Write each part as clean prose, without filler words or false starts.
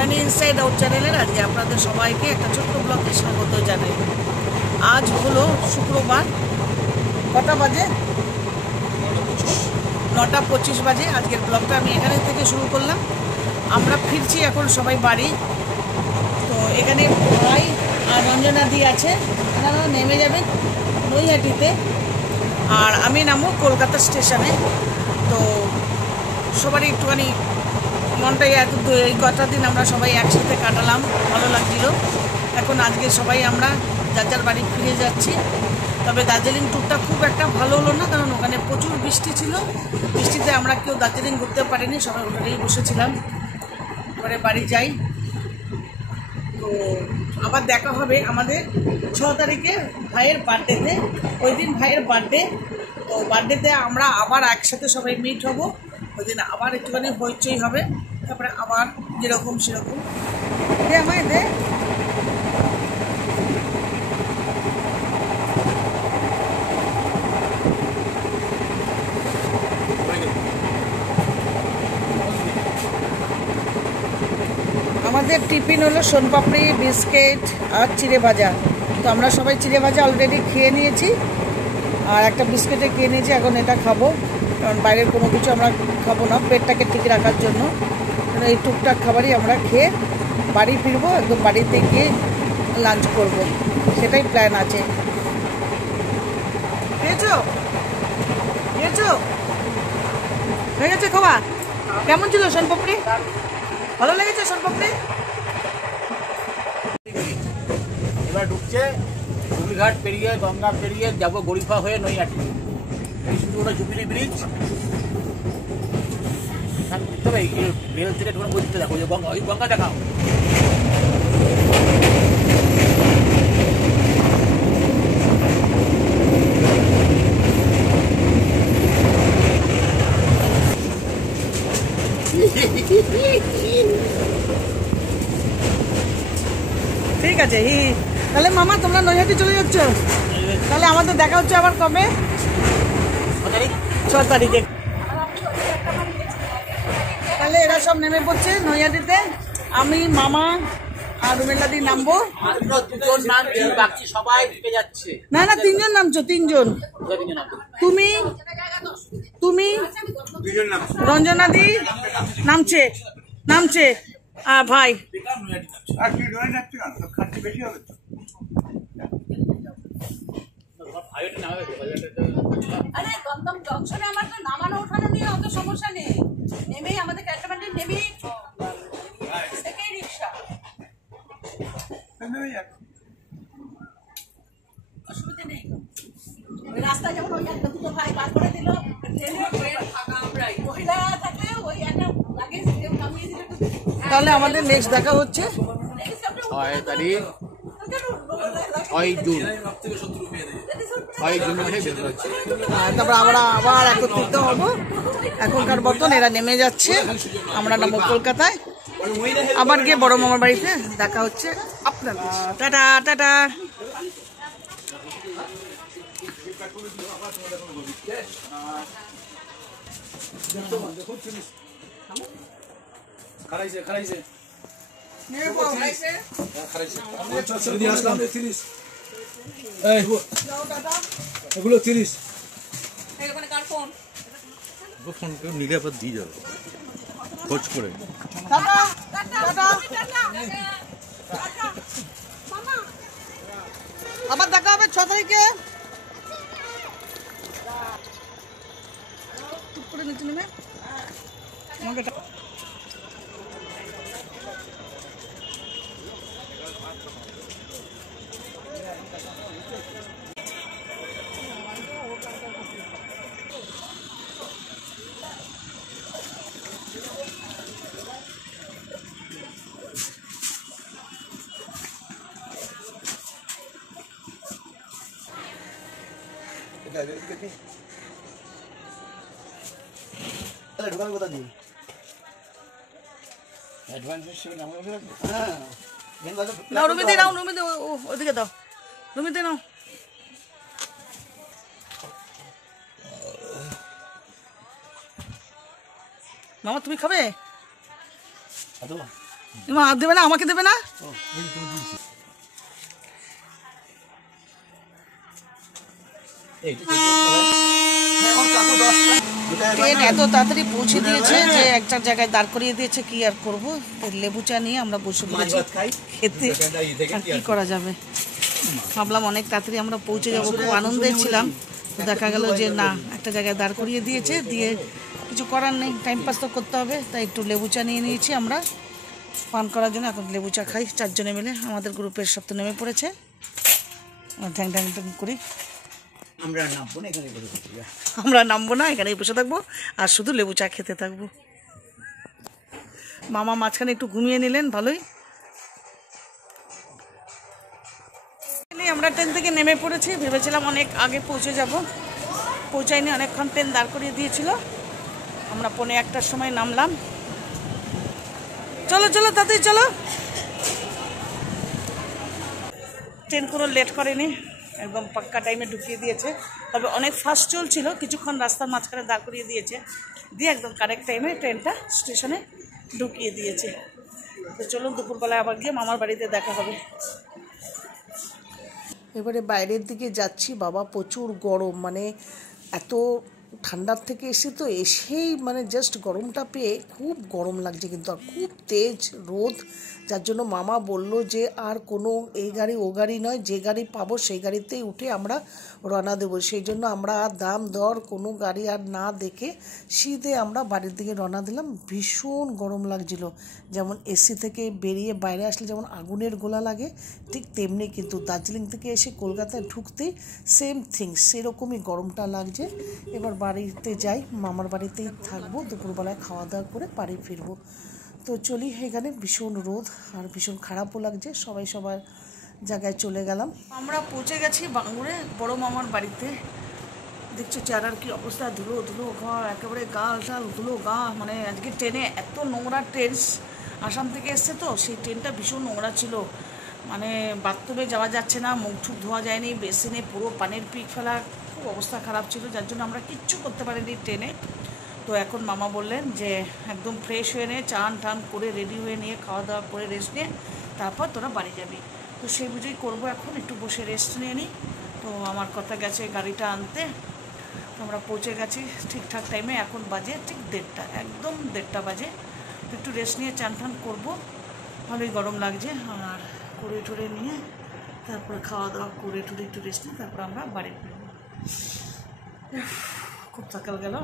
রানী inside out চ্যানেলের আজকে আপনাদের সবাইকে একটা ছোট্ট ব্লগে স্বাগত জানাই। আজ হলো শুক্রবার, কটা বাজে? 9:25 বাজে। আজকের ব্লগটা আমি এখানে থেকে শুরু করলাম। আমরা ফিরছি এখন সবাই বাড়ি। তো এখানে ভাই আর রঞ্জনাদি আছে, এনারা নেমে যাবেন নৈহাটিতে, আর আমি নামবো কলকাতা স্টেশনে। তো সবারই একটুখানি মনটাই এই কটা দিন আমরা সবাই একসাথে কাটালাম, ভালো লাগছিল। এখন আজকে সবাই আমরা যার যার বাড়ি ফিরে যাচ্ছি। তবে দার্জিলিং ট্যুরটা খুব একটা ভালো হলো না, কারণ ওখানে প্রচুর বৃষ্টি ছিল। বৃষ্টিতে আমরা কেউ দার্জিলিং ঘুরতে পারিনি, সবাই ওখানেই বসেছিলাম। এবারে বাড়ি যাই। তো আবার দেখা হবে আমাদের 6 তারিখে ভাইয়ের বার্থডেতে। ওই দিন ভাইয়ের বার্থডে, তো বার্থডেতে আমরা আবার একসাথে সবাই মিট হব। ওই দিন আবার একটুখানি হইচই হবে, তারপরে আবার যেরকম সেরকম। দে আমায় দে। আমাদের টিফিন হলো সোনপাপড়ি, বিস্কিট আর চিড়ে ভাজা। তো আমরা সবাই চিড়ে ভাজা অলরেডি খেয়ে নিয়েছি, আর একটা বিস্কিটে খেয়ে নিয়েছি। এখন এটা খাবো, কারণ বাইরের কোনো কিছু আমরা খাবো না, পেটটাকে ঠিক রাখার জন্য। এই টুকটাক খাবারই আমরা খেয়ে বাড়ি ফিরবো। একদম বাড়িতে গিয়ে লাঞ্চ করব, সেটাই প্ল্যান আছে। খেয়েছো? খেয়েছো? হয়ে গেছে খাওয়া? কেমন ছিল সোনপাপড়ি? ভালো লেগেছে সোনপাপড়ি? এবার ঢুকছে জুবিঘাট পেরিয়ে, গঙ্গা পেরিয়ে যাবো গরিফা হয়ে নৈহাটি। এই শুধু ওটা জুবিলি ব্রিজ। তবে রেল থেকে ঢুকে বলতে দেখো যে গঙ্গা, ওই গঙ্গা দেখাও। ঠিক আছে। তাহলে মামা তোমরা নৈহাটি চলে যাচ্ছ? তাহলে আমাদের দেখা হচ্ছে আবার কবে? 6 তারিখে। তাহলে এরা সব নেমে পড়ছে নৈহাটিতে। আমি, মামা আর রুমেলাদি নামবো। বাকি সবাই ঢুকে যাচ্ছে। না না, 3 জন নামছো। 3 জন। তুমি রঞ্জনাদি নামছে ভাই। আরে দমদম জংশনে আমার তো নামানো ওঠানো নিয়ে অত সমস্যা নেই, নেমেই আমাদের ক্যান্টনমেন্টে নেমেই সেকেন্ড রিক্সা। অসুবিধা নেই, ওই রাস্তায় যেমন ওই একটা দুটো ভাই বার করে দিল, ট্রেনে ফাঁকা আমরাই মহিলা থাকলে ওই একটা লাগেজ কেউ নামিয়ে দিল। তাহলে আমাদের নেক্সট দেখা হচ্ছে 6 তারিখ, 6 জুন। 6 জুন তারপর আমরা আবার একত্রিত হব। এখনকার মতন এরা নেমে যাচ্ছে, আমরা নামবো কলকাতায়। আবার গিয়ে বড় মামার বাড়িতে দেখা হচ্ছে আপনাদের। Tata tata. এগুলো 30 ফোন কেউ নিলে আবার দিয়ে যাবে খোঁজ করে। আবার দেখা হবে 6 তারিখে। নিচে নেমে আমাকে ঢোকার কথা দিই। নাও রুমিতে নাও, রুমিতে ওদিকে দাও, রুমিতে নাও। মামা তুমি খাবে? মা আর দেবে না, আমাকে দেবে না? ট্রেন এত তাড়াতাড়ি পৌঁছে দিয়েছে যে একটা জায়গায় দাঁড় করিয়ে দিয়েছে, কি আর করবো। লেবু চা নিয়ে আমরা বসে পড়েছি খেতে, আর কি করা যাবে। ভাবলাম অনেক তাড়াতাড়ি আমরা পৌঁছে যাবো, খুব আনন্দে ছিলাম। তো দেখা গেল যে না, একটা জায়গায় দাঁড় করিয়ে দিয়েছে, দিয়ে কিছু করার নেই, টাইম পাস তো করতে হবে। তাই একটু লেবু চা নিয়ে নিয়েছি আমরা পান করার জন্য। এখন লেবু চা খাই 4 জনে মিলে। আমাদের গ্রুপের সব তো নেমে পড়েছে, ঢ্যাং ঢ্যাং ঢ্যাং করি। আমরা নামবো না, এখানে বসে থাকবো। আমরা নামবো না, এখানেই বসে থাকবো আর শুধু লেবু চা খেতে থাকবো। মামা মাঝখানে একটু ঘুমিয়ে নিলেন, ভালোই। আমরা ট্রেন থেকে নেমে পড়েছি, ভেবেছিলাম অনেক আগে পৌঁছে যাব, পৌঁছাইনি, অনেকক্ষণ ট্রেন দাঁড় করিয়ে দিয়েছিল। আমরা 1:45টার সময় নামলাম। চলো চলো তাড়াতাড়ি চলো। ট্রেন কোনো লেট করেনি, একদম পাক্কা টাইমে ঢুকিয়ে দিয়েছে। তবে অনেক ফাস্ট চলছিল, কিছুক্ষণ রাস্তার মাঝখানে দাঁড় করিয়ে দিয়েছে, দিয়ে একদম কারেক্ট টাইমে ট্রেনটা স্টেশনে ঢুকিয়ে দিয়েছে। তো চলুন দুপুরবেলায় আবার গিয়ে মামার বাড়িতে দেখা হবে। এবারে বাইরের দিকে যাচ্ছি, বাবা প্রচুর গরম, মানে এত ঠান্ডার থেকে এসে তো এসেই মানে জাস্ট গরমটা পেয়ে খুব গরম লাগছে, কিন্তু আর খুব তেজ রোদ। যার জন্য মামা বলল যে আর কোনো এই গাড়ি ও গাড়ি নয়, যে গাড়ি পাবো সেই গাড়িতেই উঠে আমরা রওনা দেবো। সেই জন্য আমরা আর দাম দর কোনো গাড়ি আর না দেখে সিধে আমরা বাড়ির দিকে রওনা দিলাম। ভীষণ গরম লাগছিল, যেমন এসি থেকে বেরিয়ে বাইরে আসলে যেমন আগুনের গোলা লাগে, ঠিক তেমনি কিন্তু দার্জিলিং থেকে এসে কলকাতায় ঢুকতেই সেম থিংস, সেরকমই গরমটা লাগছে। এবার বাড়িতে যাই, মামার বাড়িতেই থাকবো, দুপুরবেলায় খাওয়া দাওয়া করে বাড়ি ফিরবো। তো চলি, এখানে ভীষণ রোদ আর ভীষণ খারাপও লাগছে, সবাই সবার জায়গায় চলে গেলাম। আমরা পৌঁছে গেছি বাঙ্গুরে বড় মামার বাড়িতে। দেখছো চেহারার কি অবস্থা, ধুলো ধুলো ঘর, একেবারে গাল টাল ধুলো গা। মানে আজকে ট্রেনে এত নোংরা, ট্রেন আসাম থেকে এসছে তো, সেই ট্রেনটা ভীষণ নোংরা ছিল। মানে বাথরুমে যাওয়া যাচ্ছে না, মুখ ঠুক ধোয়া যায়নি, বেসিনে পুরো পানির পিক ফেলা, খুব অবস্থা খারাপ ছিল। যার জন্য আমরা কিচ্ছু করতে পারিনি ট্রেনে। তো এখন মামা বললেন যে একদম ফ্রেশ হয়ে নে, চান টান করে রেডি হয়ে নিয়ে খাওয়া দাওয়া করে রেস্ট নিয়ে তারপর তোরা বাড়ি যাবি। তো সেই বুঝেই করবো, এখন একটু বসে রেস্ট নিয়ে নিই। তো আমার কথা গেছে গাড়িটা আনতে, তো আমরা পৌঁছে গেছি ঠিকঠাক টাইমে। এখন বাজে ঠিক 1:30, একদম 1:30 বাজে। তো একটু রেস্ট নিয়ে চান টান করবো, ভালোই গরম লাগছে। আর করে টরে নিয়ে তারপরে খাওয়া দাওয়া করে টরে একটু রেস্ট নিয়ে তারপর আমরা বাড়ি ফিরবো। খুব সকাল গেল,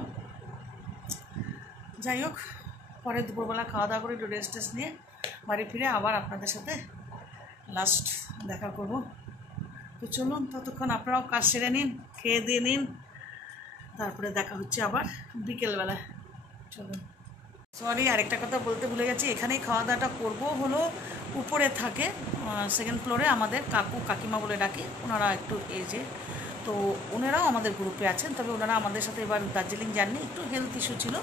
যাই হোক, পরে দুপুরবেলা খাওয়া দাওয়া করে একটু রেস্ট টেস্ট নিয়ে বাড়ি ফিরে আবার আপনাদের সাথে লাস্ট দেখা করব। তো চলুন, ততক্ষণ আপনারাও কাজ সেরে নিন, খেয়ে দিয়ে নিন, তারপরে দেখা হচ্ছে আবার বিকেলবেলা। চলুন। সরি, আরেকটা কথা বলতে ভুলে গেছি, এখানেই খাওয়া দাওয়াটা করবো হলো উপরে থাকে, 2nd ফ্লোরে আমাদের কাকু কাকিমা বলে ডাকি, ওনারা একটু এজে, তো ওনারাও আমাদের গ্রুপে আছেন। তবে ওনারা আমাদের সাথে এবার দার্জিলিং যাননি, একটু হেলথ ইস্যু ছিল।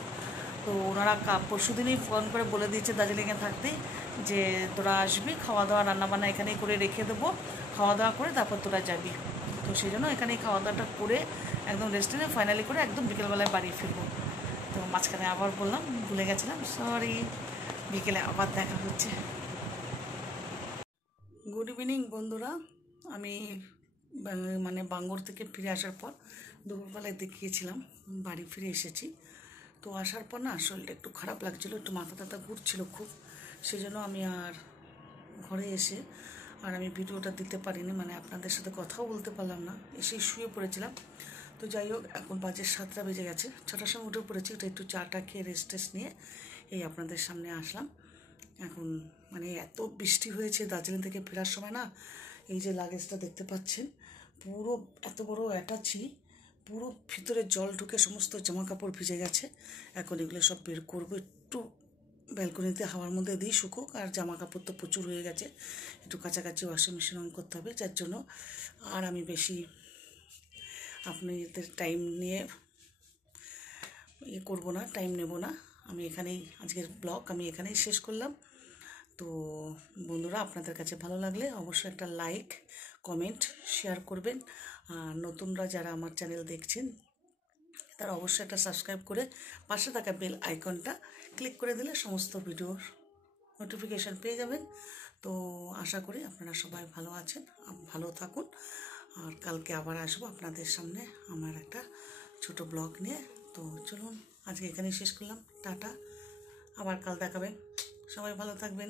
তো ওনারা পরশু দিনই ফোন করে বলে দিয়েছে দার্জিলিংয়ে থাকতেই যে তোরা আসবি, খাওয়া দাওয়া রান্নাবান্না এখানেই করে রেখে দেবো, খাওয়া দাওয়া করে তারপর তোরা যাবি। তো সেই জন্য এখানেই খাওয়া দাওয়াটা করে একদম রেস্টে নিয়ে ফাইনালি করে একদম বিকেলবেলায় বাড়ি ফিরবো। তো মাঝখানে আবার বললাম, ভুলে গেছিলাম, সরি। বিকেলে আবার দেখা হচ্ছে। গুড ইভিনিং বন্ধুরা, আমি মানে বাঙ্গুর থেকে ফিরে আসার পর দুপুরবেলায় দেখিয়েছিলাম, বাড়ি ফিরে এসেছি। তো আসার পর না শরীরটা একটু খারাপ লাগছিলো, একটু মাথা টাথা ঘুরছিল খুব, সেই জন্য আমি আর ঘরে এসে আর আমি ভিডিওটা দিতে পারিনি, মানে আপনাদের সাথে কথাও বলতে পারলাম না, এসেই শুয়ে পড়েছিলাম। তো যাই হোক, এখন বাজে 7টা বেজে গেছে, 6টার সময় উঠে পড়েছি, এটা একটু চাটা খেয়ে রেস্ট টেস্ট নিয়ে এই আপনাদের সামনে আসলাম। এখন মানে এত বৃষ্টি হয়েছে দার্জিলিং থেকে ফেরার সময় না, এই যে লাগেজটা দেখতে পাচ্ছেন, পুরো এত বড় অ্যাটাচি, পুরো ভিতরে জল ঢুকে সমস্ত জামা কাপড় ভিজে গেছে। এখন এগুলো সব বের করবো, একটু ব্যালকনিতে হাওয়ার মধ্যে দিই শুকুক, আর জামা কাপড় তো প্রচুর হয়ে গেছে, একটু কাছাকাছি ওয়াশিং মেশিন অন করতে হবে। যার জন্য আর আমি বেশি আপনাদের টাইম নিয়ে করবো না, টাইম নেব না। আমি এখানেই আজকের ব্লগ আমি এখানেই শেষ করলাম। তো বন্ধুরা, আপনাদের কাছে ভালো লাগলে অবশ্যই একটা লাইক, কমেন্ট, শেয়ার করবেন। আর নতুনরা যারা আমার চ্যানেল দেখছেন তারা অবশ্যই একটা সাবস্ক্রাইব করে পাশে থাকা বেল আইকনটা ক্লিক করে দিলে সমস্ত ভিডিওর নোটিফিকেশান পেয়ে যাবেন। তো আশা করি আপনারা সবাই ভালো আছেন, ভালো থাকুন। আর কালকে আবার আসবো আপনাদের সামনে আমার একটা ছোট ব্লগ নিয়ে। তো চলুন আজকে এখানেই শেষ করলাম, টাটা, আবার কাল দেখাবেন, সবাই ভালো থাকবেন।